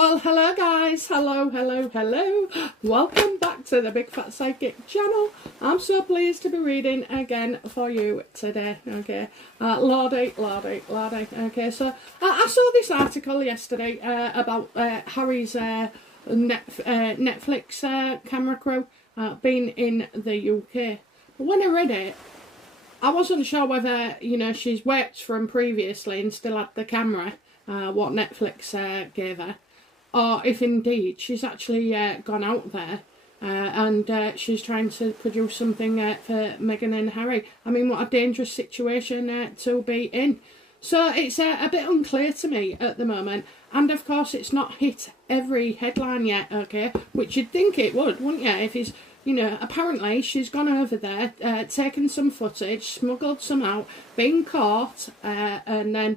Well, hello guys, hello. Welcome back to the Big Fat Psychic channel. I'm so pleased to be reading again for you today, okay. Lordy. Okay, so I saw this article yesterday about Harry's Netflix camera crew being in the UK. But when I read it, I wasn't sure whether, you know, she's worked from previously and still had the camera, what Netflix gave her, or if indeed she's actually gone out there and she's trying to produce something for Meghan and Harry. I mean, what a dangerous situation to be in. So it's a bit unclear to me at the moment. And of course it's not hit every headline yet, okay, which you'd think it would, wouldn't you, if it's, you know, apparently she's gone over there, taken some footage, smuggled some out, been caught, and then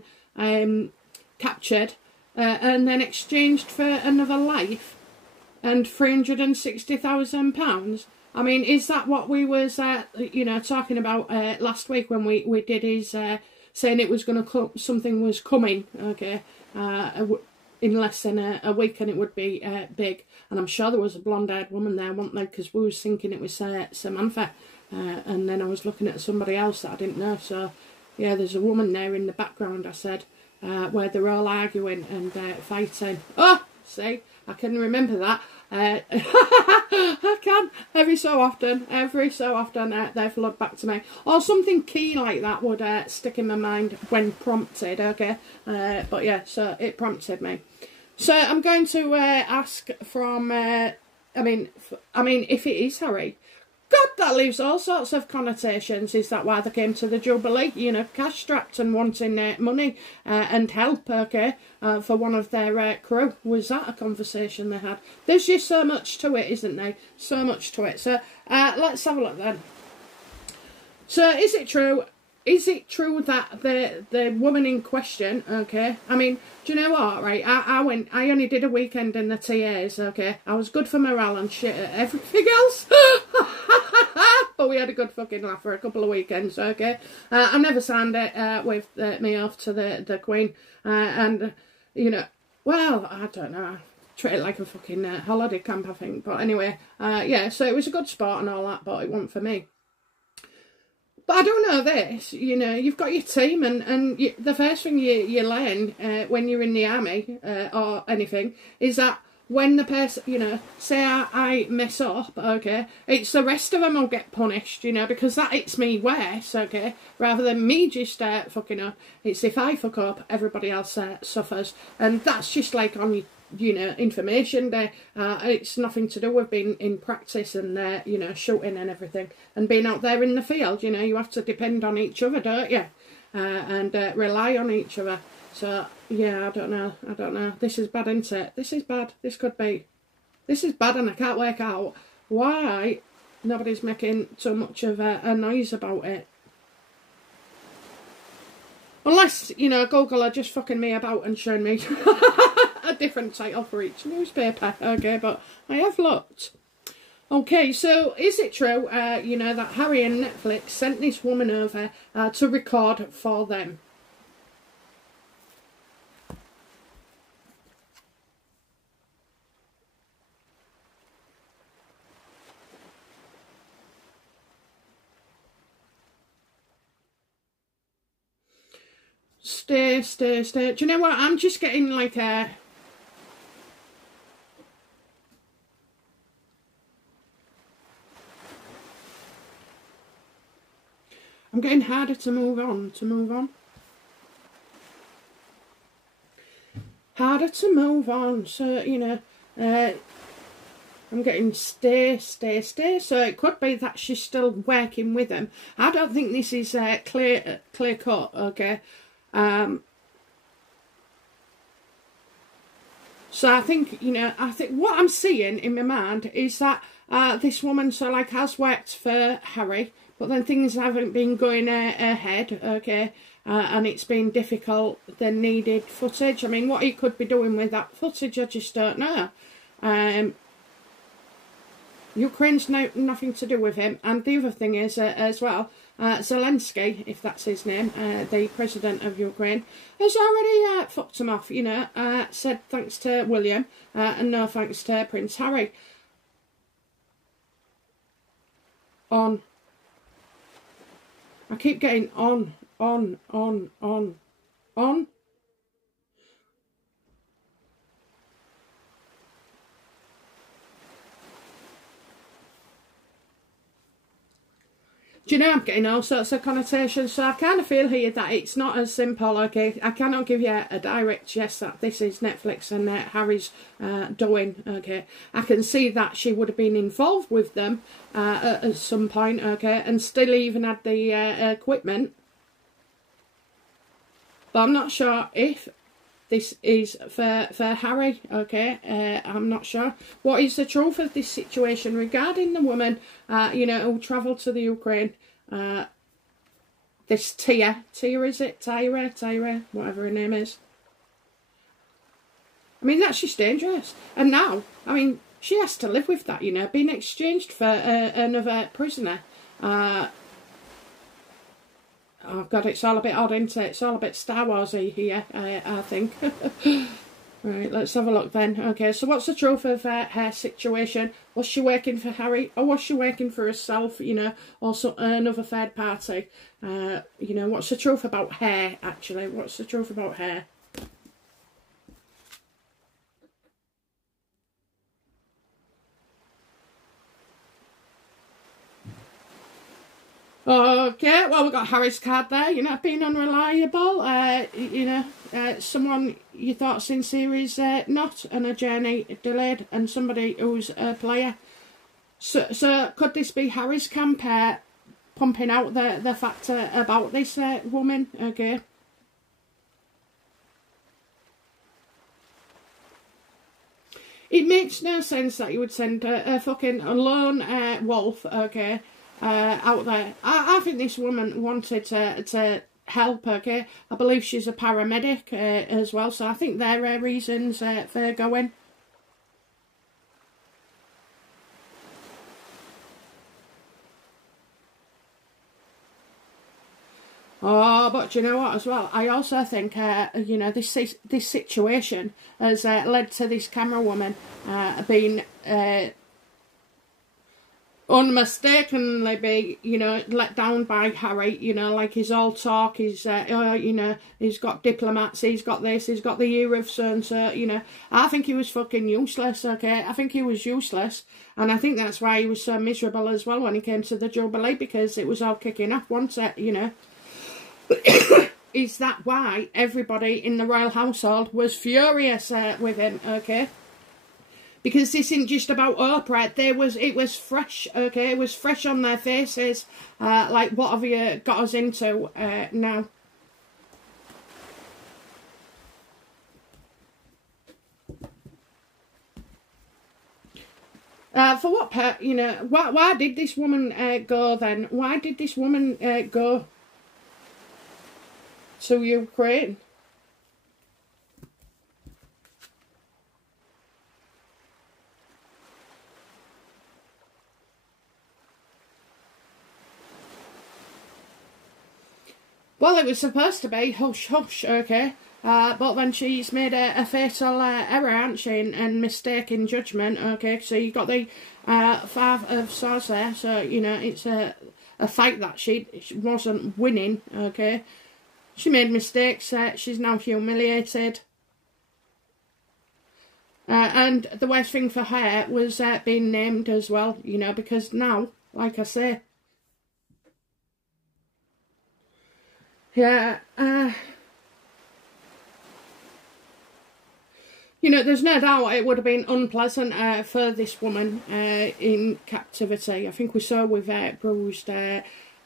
captured, and then exchanged for another life and £360,000. I mean, is that what we was, you know, talking about last week when we did his, saying it was going to something was coming, okay, in less than a week, and it would be big. And I'm sure there was a blonde-haired woman there, wasn't there? Because we was thinking it was Samantha, and then I was looking at somebody else that I didn't know. So yeah, there's a woman there in the background, I said, where they're all arguing and fighting. Oh, see, I can remember that. I can every so often they flood back to me, or something key like that would stick in my mind when prompted, okay. But yeah, so it prompted me. So I'm going to ask from I mean if it is Harry, God, that leaves all sorts of connotations. Is that why they came to the Jubilee? You know, cash strapped and wanting money and help, okay, for one of their crew. Was that a conversation they had? There's just so much to it, isn't there? So much to it. So let's have a look then. So is it true? Is it true that the woman in question, okay, I mean, do you know what, right, I only did a weekend in the TAs, okay, I was good for morale and shit at everything else, but we had a good fucking laugh for a couple of weekends, okay. I never signed it with me off to the Queen, and, you know, well, I don't know, treat it like a fucking holiday camp, I think, but anyway, yeah, so it was a good sport and all that, but it wasn't for me. But I don't know this, you know, you've got your team, and the first thing you learn when you're in the army or anything is that when the person, you know, say I mess up, okay, it's the rest of them will get punished, you know, because that hits me worse, okay, rather than me just fucking up. It's if I fuck up, everybody else suffers, and that's just like on you know, information day. It's nothing to do with being in practice and you know, shooting and everything, and being out there in the field. You know, you have to depend on each other, don't you, and rely on each other. So yeah, I don't know, this is bad, isn't it? This is bad. This is bad, and I can't work out why nobody's making so much of a noise about it. Unless, you know, Google are just fucking me about and showing me a different title for each newspaper, okay, but I have looked. Okay, so is it true, you know, that Harry and Netflix sent this woman over to record for them? Stay. Do you know what? I'm just getting like a... I'm getting harder to move on, Harder to move on, so, you know, I'm getting stay. So it could be that she's still working with them. I don't think this is clear cut, okay. So I think, you know, what I'm seeing in my mind is that this woman, so like, has worked for Harry, but then things haven't been going ahead, okay, and it's been difficult, they needed footage. I mean, what he could be doing with that footage, I just don't know. Ukraine's nothing to do with him, and the other thing is, as well, Zelensky, if that's his name, the president of Ukraine, has already fucked him off, you know, said thanks to William and no thanks to Prince Harry. On. I keep getting on. Do you know, I'm getting all sorts of connotations, so I kind of feel here that it's not as simple, okay? I cannot give you a direct yes that this is Netflix and Harry's doing, okay? I can see that she would have been involved with them at some point, okay, and still even had the equipment. But I'm not sure if this is for Harry, okay? I'm not sure. What is the truth of this situation regarding the woman, you know, who travelled to the Ukraine? This Tia is it? Tyra, whatever her name is. I mean, that's just dangerous. And now, I mean, she has to live with that, you know, being exchanged for another prisoner. Oh God, it's all a bit odd, isn't it? It's all a bit Star Wars-y here, I think. Right, let's have a look then. Okay, so what's the truth of her situation? Was she working for Harry, or was she working for herself, you know, or another third party? You know, what's the truth about her, actually? What's the truth about her? Okay, well, we've got Harry's card there, you know, being unreliable, you know, someone you thought sincere is not, and a journey delayed, and somebody who's a player. So could this be Harry's camp pumping out the fact about this woman, okay? It makes no sense that you would send a fucking lone wolf, okay, out there. I think this woman wanted to help, okay? I believe she's a paramedic as well, so I think there are reasons for going. Oh, but you know what as well? I also think, you know, this situation has led to this camera woman being unmistakably be, you know, let down by Harry, you know, like his all talk, his, you know, he's got diplomats, he's got this, he's got the ear of so-and-so, you know. I think he was fucking useless, okay? I think he was useless, and I think that's why he was so miserable as well when he came to the Jubilee, because it was all kicking off, wasn't it, you know? Is that why everybody in the royal household was furious with him, okay? Because this isn't just about Oprah. It was fresh, okay? It was fresh on their faces. Like, what have you got us into now? For what, you know, why did this woman go then? Why did this woman go to Ukraine? Well, it was supposed to be hush hush, okay? But then she's made a fatal error, hasn't she, and mistake in judgment, okay? So you got the Five of Swords there, so, you know, it's a fight that she wasn't winning, okay? She made mistakes, she's now humiliated. And the worst thing for her was being named as well, you know, because now, like I say, yeah, you know, there's no doubt it would have been unpleasant for this woman in captivity. I think we saw with bruised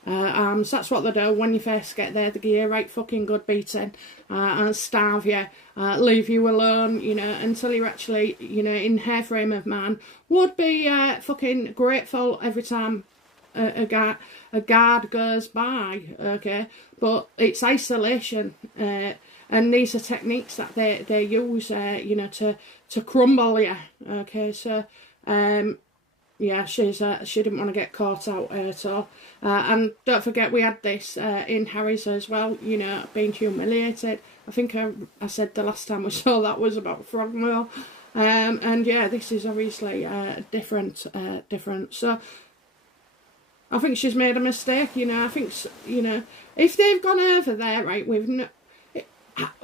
arms. That's what they do when you first get there. They give you a right fucking good beating and starve you, leave you alone, you know, until you're actually, you know, in her frame of man. Would be fucking grateful every time a guard goes by, okay? But it's isolation, and these are techniques that they use, you know, to crumble you, okay? So, yeah, she didn't want to get caught out at all. And don't forget, we had this in Harry's as well, you know, being humiliated. I think I said the last time we saw that was about Frogmore. And yeah, this is obviously different. So I think she's made a mistake, you know. I think, you know, if they've gone over there, right, with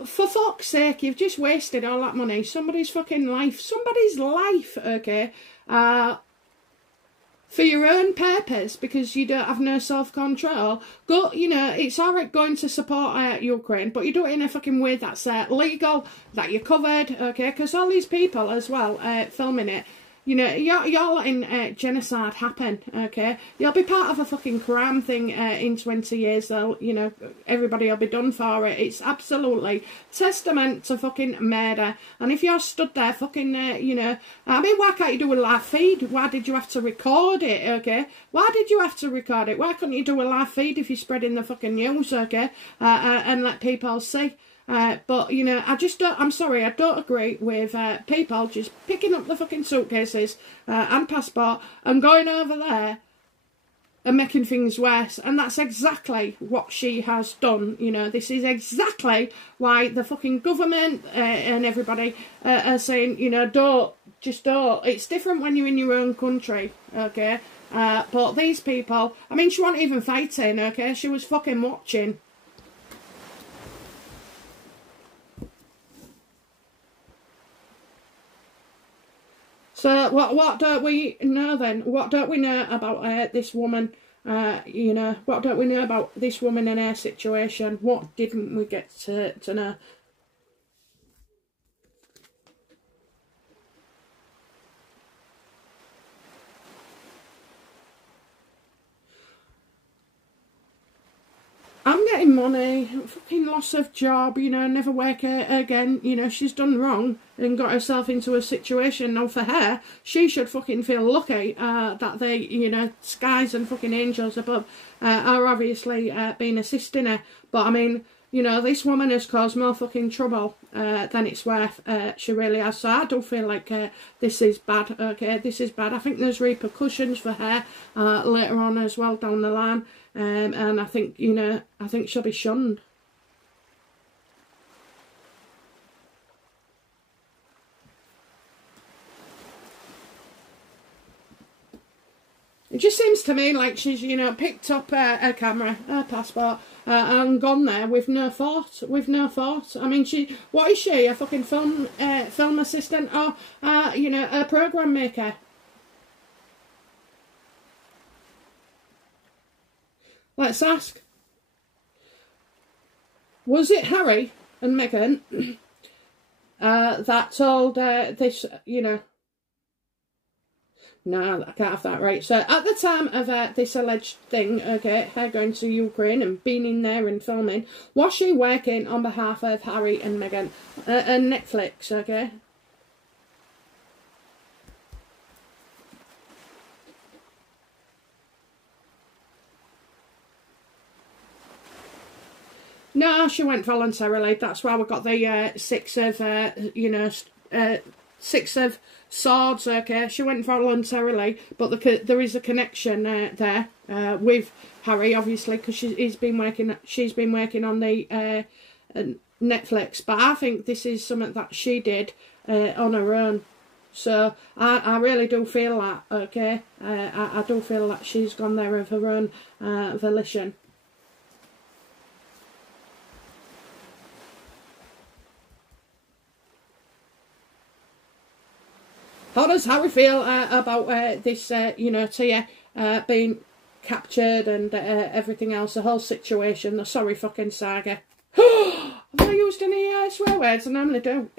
for fuck's sake, you've just wasted all that money. Somebody's fucking life, okay, for your own purpose, because you don't have no self-control. Go, you know, it's alright going to support Ukraine, but you do it in a fucking way that's legal, that you're covered, okay, because all these people as well filming it, you know, you're letting genocide happen, okay? You'll be part of a fucking crime thing in 20 years. They'll, you know, everybody will be done for it. It's absolutely testament to fucking murder. And if you're stood there fucking, you know, I mean, why can't you do a live feed? Why did you have to record it, okay? Why did you have to record it? Why couldn't you do a live feed if you're spreading the fucking news, okay? And let people see? But, you know, I'm sorry, I don't agree with people just picking up the fucking suitcases and passport and going over there and making things worse. And that's exactly what she has done, you know. This is exactly why the fucking government and everybody are saying, you know, don't. It's different when you're in your own country, okay? But these people, I mean, she wasn't even fighting, okay? She was fucking watching. So what don't we know then? What don't we know about this woman? You know, what don't we know about this woman and her situation? What didn't we get to know? I'm getting money, fucking loss of job, you know, never work again, you know, she's done wrong and got herself into a situation. Now for her, she should fucking feel lucky that they, you know, skies and fucking angels above are obviously been assisting her. But I mean, you know, this woman has caused more fucking trouble than it's worth. She really has. So I do feel like this is bad, okay, this is bad. I think there's repercussions for her later on as well down the line. And I think, you know, I think she'll be shunned. It just seems to me like she's, you know, picked up her camera, her passport, and gone there with no thought, I mean, what is she, a fucking film assistant or, you know, a programme maker? Let's ask. Was it Harry and Meghan that told this, you know... No, I can't have that right. So, at the time of this alleged thing, okay, her going to Ukraine and being in there and filming, was she working on behalf of Harry and Meghan and Netflix, okay? No, she went voluntarily. That's why we got the six of, you know, six of swords, okay? She went voluntarily, but there is a connection there with Harry, obviously, because she's been working on the Netflix. But I think this is something that she did on her own. So I really do feel that, okay? I do feel that she's gone there of her own volition. How does Harry feel about this, you know, Tia being captured and everything else, the whole situation, the sorry fucking saga? Have I used any swear words? I normally do.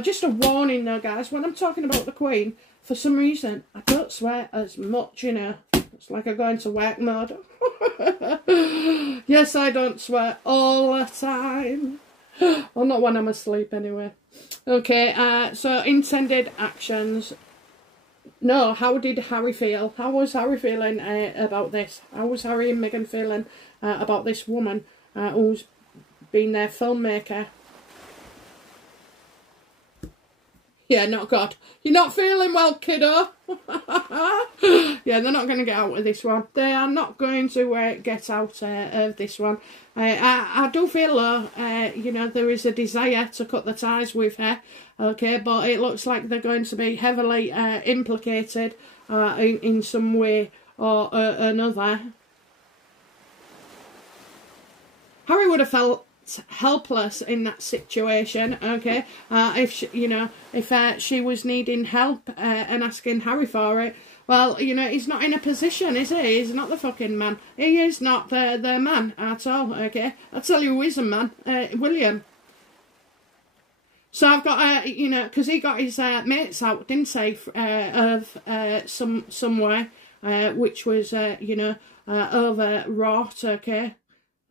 Just a warning though, guys, when I'm talking about the Queen, for some reason, I don't swear as much, you know. It's like I go into work mode. Yes, I don't swear all the time. Well, not when I'm asleep anyway. Okay, so intended actions. No, how did Harry feel? How was Harry feeling about this? How was Harry and Meghan feeling about this woman who's been their filmmaker? Yeah, not God. You're not feeling well, kiddo. Yeah, they're not going to get out of this one. They are not going to get out of this one. I do feel, you know, there is a desire to cut the ties with her, okay, but it looks like they're going to be heavily implicated in some way or another. Harry would have felt helpless in that situation, okay, if she, you know, if she was needing help and asking Harry for it. Well, you know, he's not in a position, is he? He's not the fucking man. He is not the man at all, okay? I'll tell you who is a man, William. So I've got, you know, because he got his mates out, didn't he, of somewhere, which was, you know, overwrought, okay?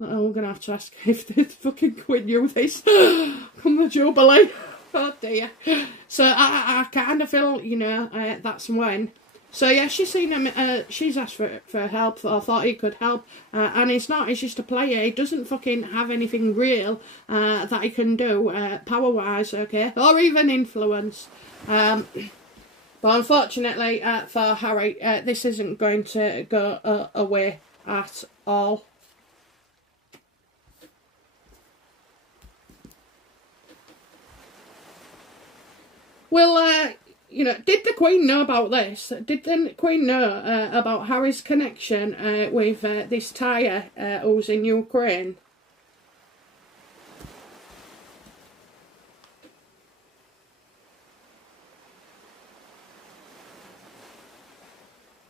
Oh, we're going to have to ask if the fucking Queen knew this. Come the Jubilee. Oh, dear. So I kind of feel, you know, that's when. So, yeah, she's seen him, she's asked for help, or thought he could help, and he's not, he's just a player. He doesn't fucking have anything real that he can do, power-wise, okay, or even influence. But unfortunately for Harry, this isn't going to go away at all. Well, you know, did the Queen know about this? Did the Queen know about Harry's connection with this Tyre who's in Ukraine?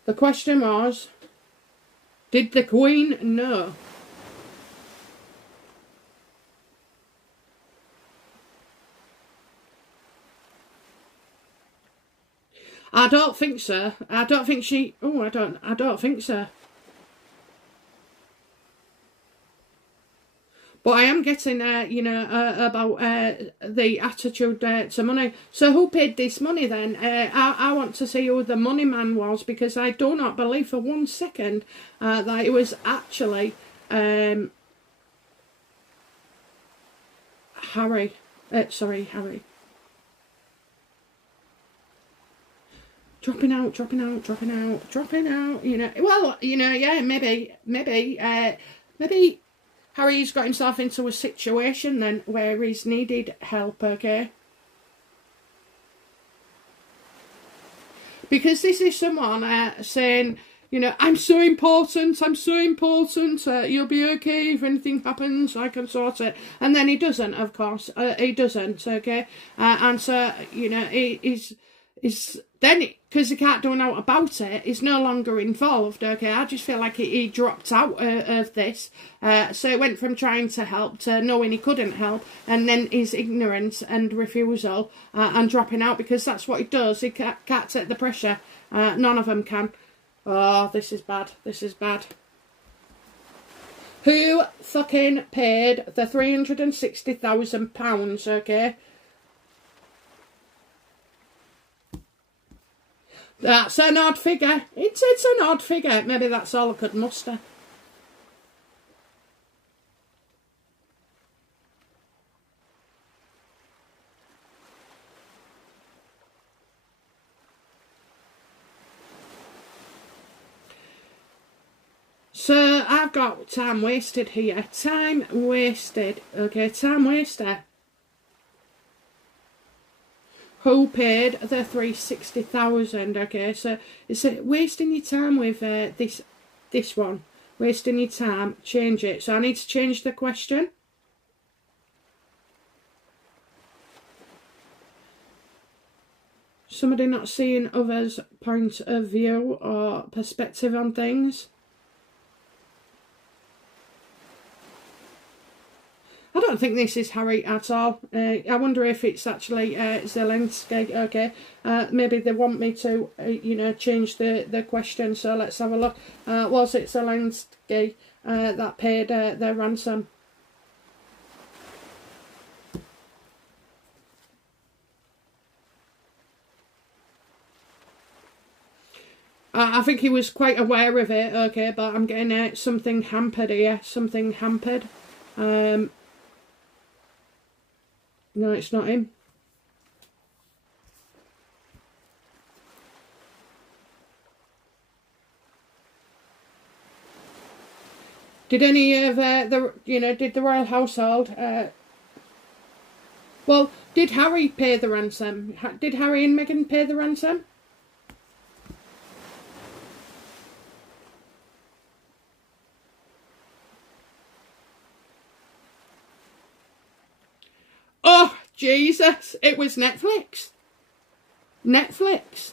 The question was, did the Queen know? I don't think so. I don't think she... Oh, I don't think so. But I am getting, you know, about the attitude to money. So who paid this money then? I want to see who the money man was, because I do not believe for 1 second that it was actually Harry. Sorry, Harry. Dropping out, you know. Well, you know, yeah, maybe Harry's got himself into a situation then where he's needed help, okay? Because this is someone saying, you know, I'm so important, you'll be okay if anything happens, I can sort it. And then he doesn't, of course, he doesn't, okay? And so, you know, he's then, because he can't do nothing about it, he's no longer involved, okay? I just feel like he dropped out of this. So it went from trying to help to knowing he couldn't help, and then his ignorance and refusal and dropping out, because that's what he does. He can't take the pressure. None of them can. Oh, this is bad. This is bad. Who fucking paid the £360,000, okay? That's an odd figure. It's an odd figure. Maybe that's all I could muster. So I've got time wasted here. Time wasted. Okay, time waster. Who paid the $360,000? Okay, so it's wasting your time with this one. Wasting your time. Change it. So I need to change the question. Somebody not seeing others' point of view or perspective on things. I don't think this is Harry at all. I wonder if it's actually Zelensky. Okay, maybe they want me to, you know, change the question. So let's have a look. Was it Zelensky that paid their ransom? I think he was quite aware of it. Okay, but I'm getting something hampered here. Something hampered. No, it's not him. Did any of did the royal household? Well, did Harry pay the ransom? Did Harry and Meghan pay the ransom? Oh, Jesus. It was Netflix. Netflix.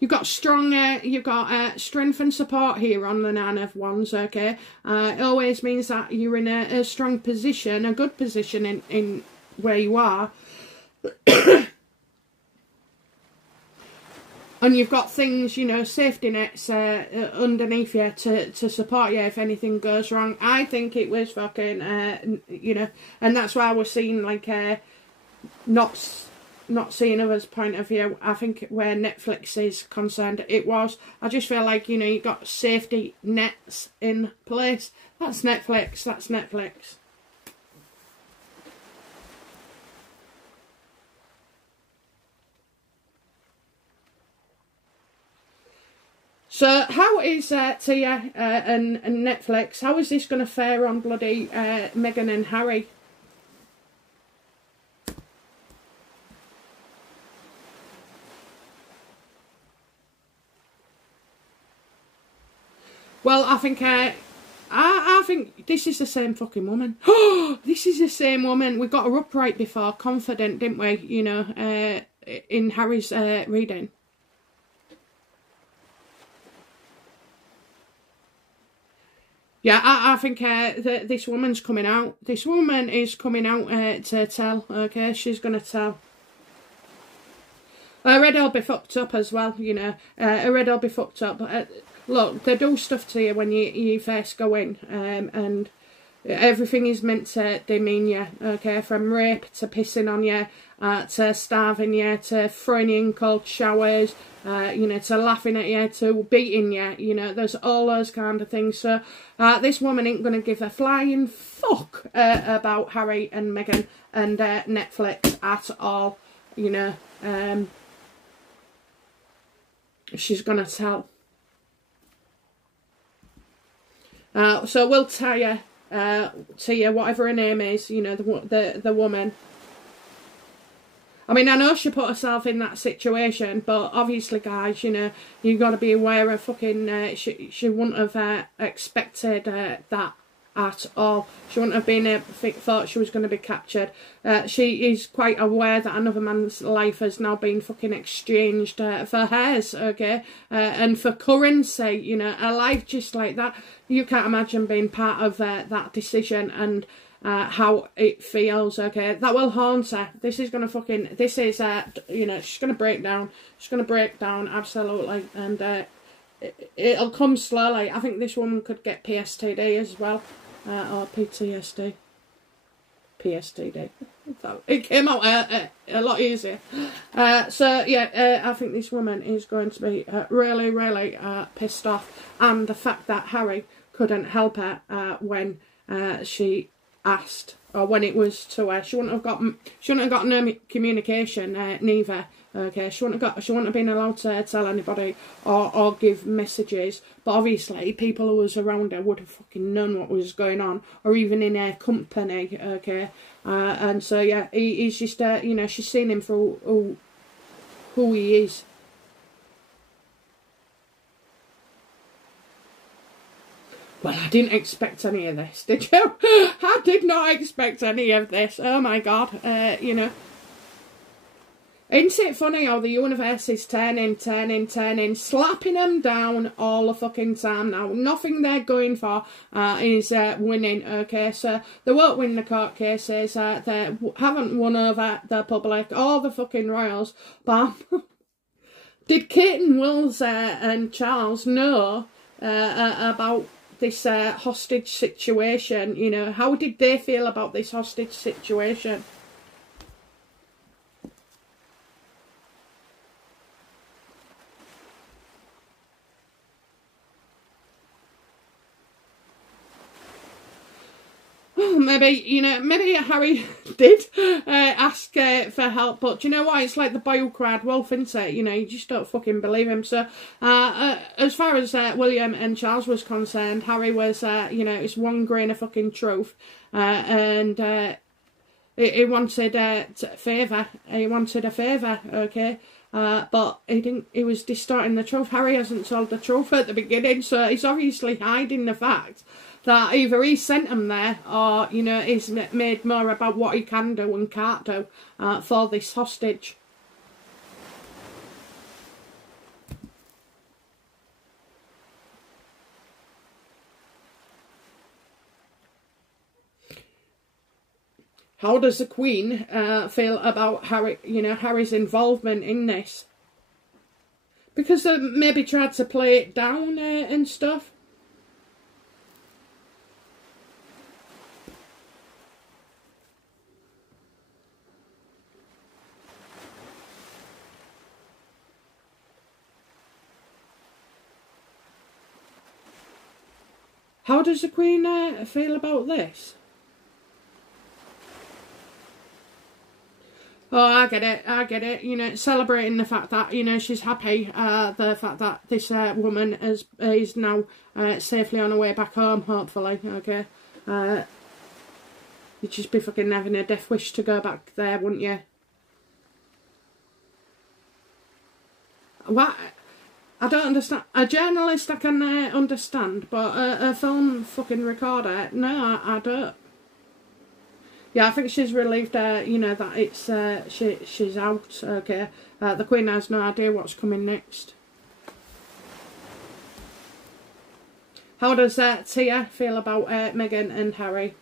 You've got strength and support here on the Nine of Wands, okay? It always means that you're in a strong position, a good position in where you are. And you've got things, safety nets underneath you to support you if anything goes wrong. I think it was fucking, and that's why we're seeing, like, not seeing others' point of view. I think where Netflix is concerned, it was. I just feel like, you've got safety nets in place. That's Netflix. That's Netflix. So how is Tia and Netflix, how is this going to fare on bloody Meghan and Harry? Well, I think I think this is the same fucking woman. Oh, this is the same woman. We got her upright before, confident, didn't we? In Harry's reading. Yeah, I think this woman's coming out. This woman is coming out to tell, okay? She's going to tell. Her head will be fucked up as well, Her head will be fucked up. Look, they do stuff to you when you first go in, and everything is meant to demean you, okay? From rape to pissing on you, to starving you, to throwing you in cold showers, to laughing at you, to beating you, there's all those kind of things. So this woman ain't going to give a flying fuck about Harry and Meghan and Netflix at all, she's going to tell. So we'll tell you, whatever her name is, the woman. I mean, I know she put herself in that situation, but obviously, guys, you've got to be aware of fucking, she wouldn't have expected that at all. She wouldn't have been thought she was going to be captured. She is quite aware that another man's life has now been fucking exchanged for hers, okay? And for currency, a life just like that. You can't imagine being part of that decision and how it feels, okay? That will haunt her. This is going to fucking, this is, she's going to break down. She's going to break down, absolutely. And it'll come slowly. I think this woman could get PSTD as well. Or PTSD. PSTD. It came out a lot easier. So, yeah, I think this woman is going to be really, really pissed off. And the fact that Harry couldn't help her when she asked, or when it was to her. She wouldn't have got no communication, neither. Okay, she wouldn't have been allowed to tell anybody or give messages. But obviously, people who was around her would have fucking known what was going on, or even in her company. Okay, and so yeah, he's just she's seen him for who he is. Well, I didn't expect any of this, did you? I did not expect any of this. Oh my God, Isn't it funny how the universe is turning, slapping them down all the fucking time now? Nothing they're going for is winning, okay? So they won't win the court cases. They haven't won over the public or the fucking royals. But did Kate and Wills and Charles know about this hostage situation? How did they feel about this hostage situation? maybe, you know, maybe Harry did ask for help, but do you know what? It's like the boy who cried wolf, isn't it? You know, you just don't fucking believe him. So, as far as William and Charles was concerned, Harry was, you know, it's one grain of fucking truth, and he wanted a favour. He wanted a favour, okay? But he didn't. He was distorting the truth. Harry hasn't told the truth at the beginning, so he's obviously hiding the fact that either he sent him there, or, you know, he's made more about what he can do and can't do for this hostage. How does the Queen feel about Harry? You know, Harry's involvement in this, because they maybe tried to play it down and stuff. How does the Queen feel about this? Oh, I get it, you know, celebrating the fact that, you know, she's happy, the fact that this woman is now safely on her way back home, hopefully, okay? You'd just be fucking having a death wish to go back there, wouldn't you? What? I don't understand. A journalist I can understand, but a film fucking recorder, no, I don't. Yeah, I think she's relieved, you know, that it's she's out, okay. The Queen has no idea what's coming next. How does Tia feel about Meghan and Harry?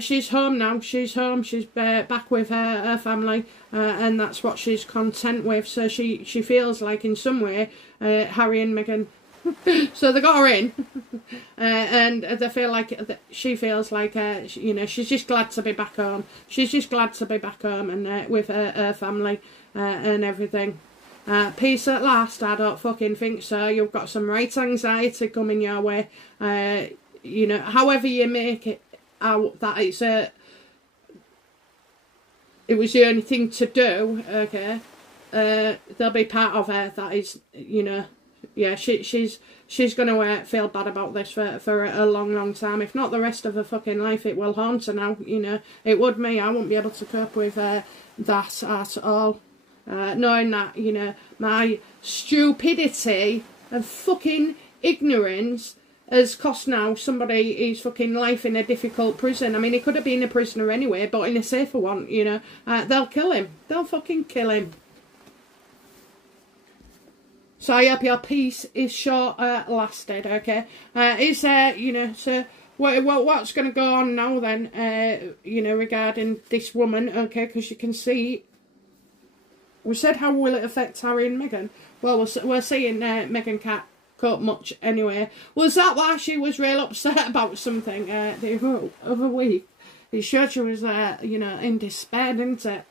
She's home now. She's home. She's back with her family, and that's what she's content with. So she feels like in some way Harry and Meghan. So they got her in, and they feel like she feels like you know, she's just glad to be back home. She's just glad to be back home and with her family and everything. Peace at last? I don't fucking think so. You've got some right anxiety coming your way. You know, however you make it out that it was the only thing to do, okay, there'll be part of her that is, you know, yeah, she's gonna feel bad about this for a long time, if not the rest of her fucking life. It will haunt her now, you know. It would me. I wouldn't be able to cope with that at all, knowing that, you know, my stupidity and fucking ignorance has cost now somebody his fucking life in a difficult prison. I mean, he could have been a prisoner anyway, but in a safer one, you know. They'll kill him. They'll fucking kill him. So I hope your peace is short lasted, okay? You know, so what's going to go on now then, you know, regarding this woman, okay? Because you can see, we said how will it affect Harry and Meghan? Well, we're seeing Meghan can't cope much anyway. Was that why she was real upset about something the other week? It showed she was, you know, in despair, didn't it?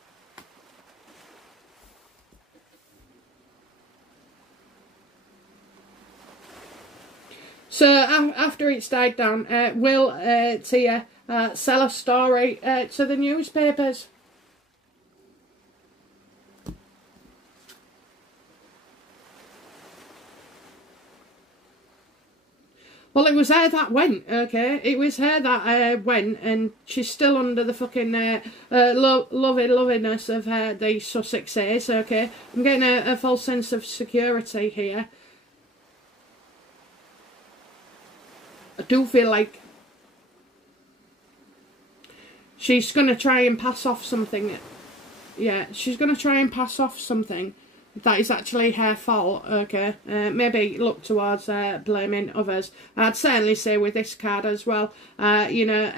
So after it's died down, will Tia sell a story to the newspapers? Well, it was her that went, okay? It was her that went, and she's still under the fucking loviness of the Sussexes, okay? I'm getting a false sense of security here. I do feel like she's going to try and pass off something. Yeah, she's going to try and pass off something that is actually her fault, okay? Maybe look towards blaming others. I'd certainly say with this card as well, you know,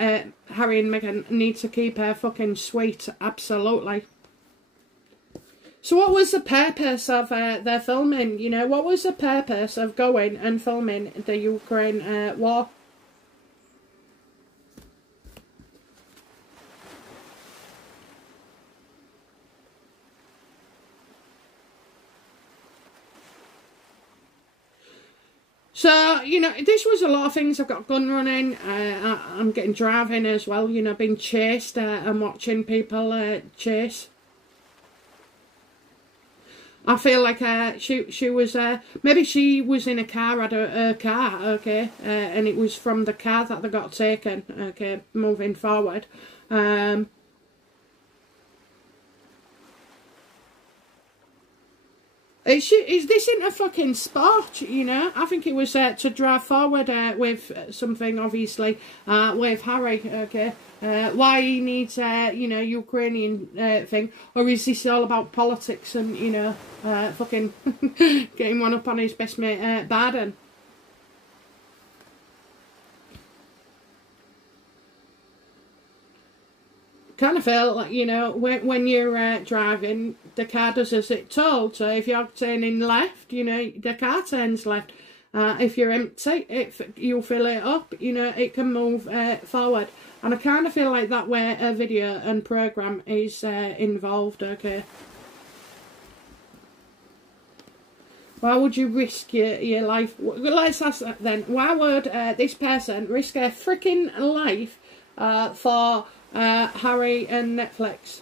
Harry and Meghan need to keep her fucking sweet, absolutely. So what was the purpose of their filming? You know, what was the purpose of going and filming the Ukraine war? So, you know, this was a lot of things. I've got gun running, I'm getting driving as well, you know, being chased and watching people chase. I feel like she was, maybe she was in a car, had a car, okay, and it was from the car that they got taken, okay, moving forward. Is this in a fucking sport, you know? I think it was to drive forward with something, obviously, with Harry, okay? Why he needs, you know, Ukrainian thing. Or is this all about politics and, you know, fucking getting one up on his best mate, Biden? Kind of feel like, you know, when you're driving, the car does as it's told. So if you're turning left, you know, the car turns left. If you're empty, you'll fill it up, you know, it can move forward. And I kind of feel like that way a video and program is involved, okay? Why would you risk your life? Let's ask that then. Why would this person risk their freaking life for Harry and Netflix?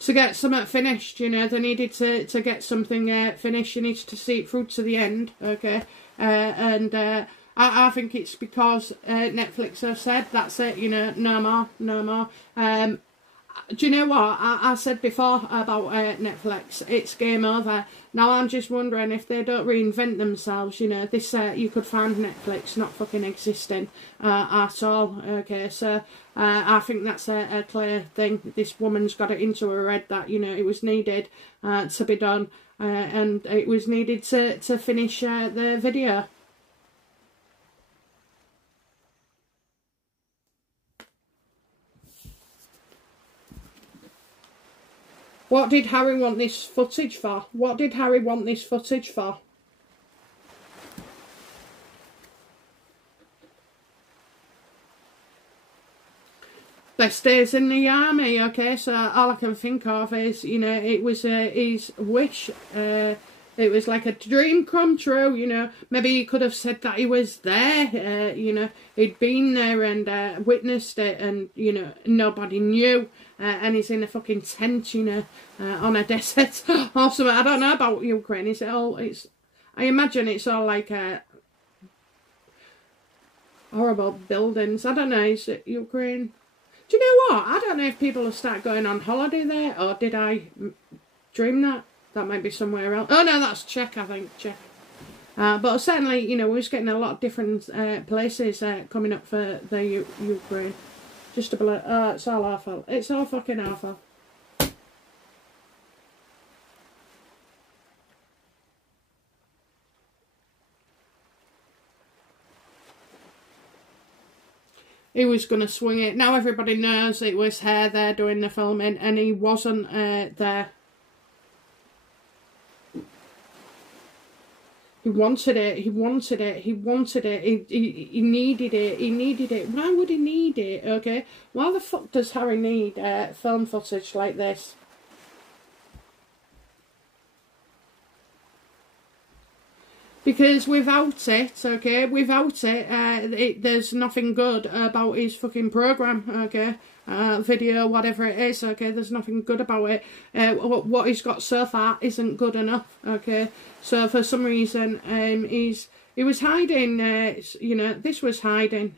To get something finished, you know, they needed to get something finished. You need to see it through to the end, okay? I think it's because Netflix have said, that's it, you know, no more, no more. Do you know what I said before about Netflix? It's game over. Now I'm just wondering if they don't reinvent themselves. You know, this you could find Netflix not fucking existing at all. Okay, so I think that's a clear thing. This woman's got it into her head that, you know, it was needed to be done, and it was needed to finish the video. What did Harry want this footage for? What did Harry want this footage for? Best days in the army, okay, so all I can think of is, you know, it was his wish. It was like a dream come true, you know. Maybe he could have said that he was there, you know. He'd been there and witnessed it and, you know, nobody knew. And he's in a fucking tent, you know, on a desert or something. I don't know about Ukraine. Is it all, I imagine it's all like horrible buildings. I don't know, is it Ukraine? Do you know what? I don't know if people will start going on holiday there, or did I dream that? That might be somewhere else. Oh no, that's Czech, I think, Czech. But certainly, you know, we're just getting a lot of different places coming up for the Ukraine. Just about, oh, it's all awful. It's all fucking awful. He was going to swing it. Now everybody knows it was her there doing the filming, and he wasn't there. He wanted it, he wanted it, he wanted it, he needed it, he needed it. Why would he need it, okay? Why the fuck does Harry need film footage like this? Because without it, okay, without it, there's nothing good about his fucking programme, okay? Video, whatever it is, okay, there's nothing good about it. What he's got so far isn't good enough, okay? So for some reason, he was hiding, you know, this was hiding.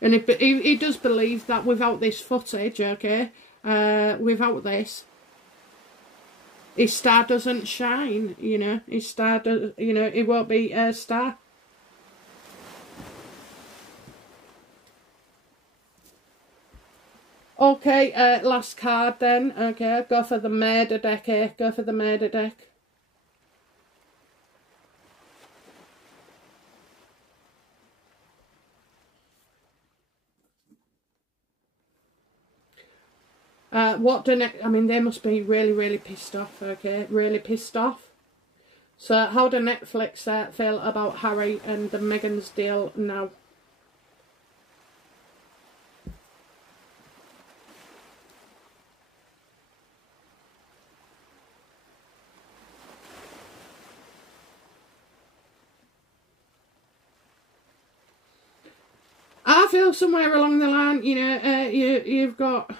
And he does believe that without this footage, okay, without this, his star doesn't shine, you know, his star does, you know, it won't be a star. Okay, last card then. Okay, go for the murder deck here. Go for the murder deck. What do I mean, they must be really, really pissed off, okay? Really pissed off. So, how do Netflix feel about Harry and Meghan's deal now? I feel somewhere along the line, you know, you've got...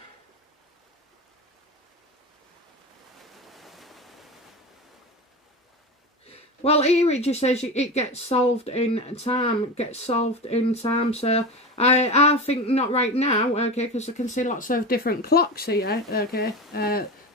Well, here it just says it gets solved in time. So I think not right now, okay, because I can see lots of different clocks here, okay.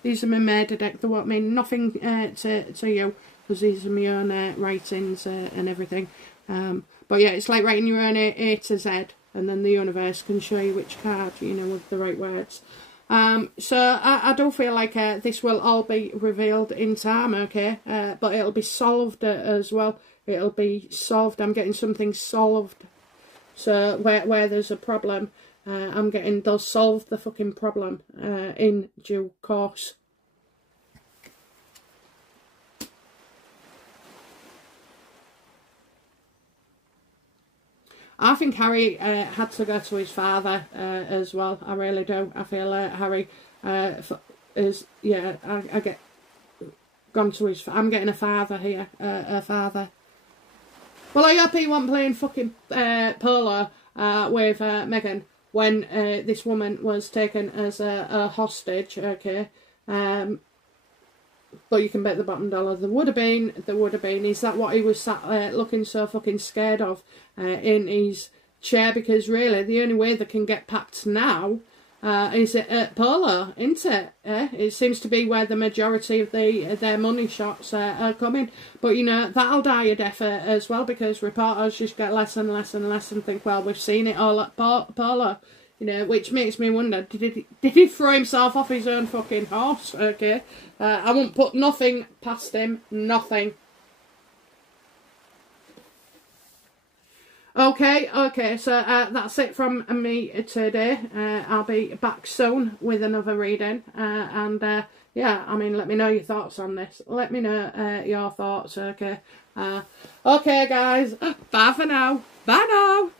These are my murder deck. They won't mean nothing to you, because these are my own writings and everything. But yeah, it's like writing your own A to Z, and then the universe can show you which card, you know, with the right words. So I do feel like this will all be revealed in time, okay, but it'll be solved as well. It'll be solved. I'm getting something solved. So where there's a problem, I'm getting they'll solve the fucking problem in due course. I think Harry had to go to his father as well. I really do. I feel Harry is, yeah, I get gone to his... I'm getting a father here, a father. Well, I hope he wasn't playing fucking polo with Meghan when this woman was taken as a hostage, okay? But you can bet the bottom dollar there would have been. Is that what he was sat looking so fucking scared of in his chair? Because really, the only way they can get packed now is at polo, isn't it? It seems to be where the majority of their money shots are coming. But you know, that'll die a death as well, because reporters just get less and less and less and think, well, we've seen it all at polo. You know, which makes me wonder, did he throw himself off his own fucking horse? Okay. I won't put nothing past him. Nothing. Okay, so that's it from me today. I'll be back soon with another reading. And yeah, I mean, let me know your thoughts on this. Let me know your thoughts, okay? Okay, guys. Bye for now. Bye now.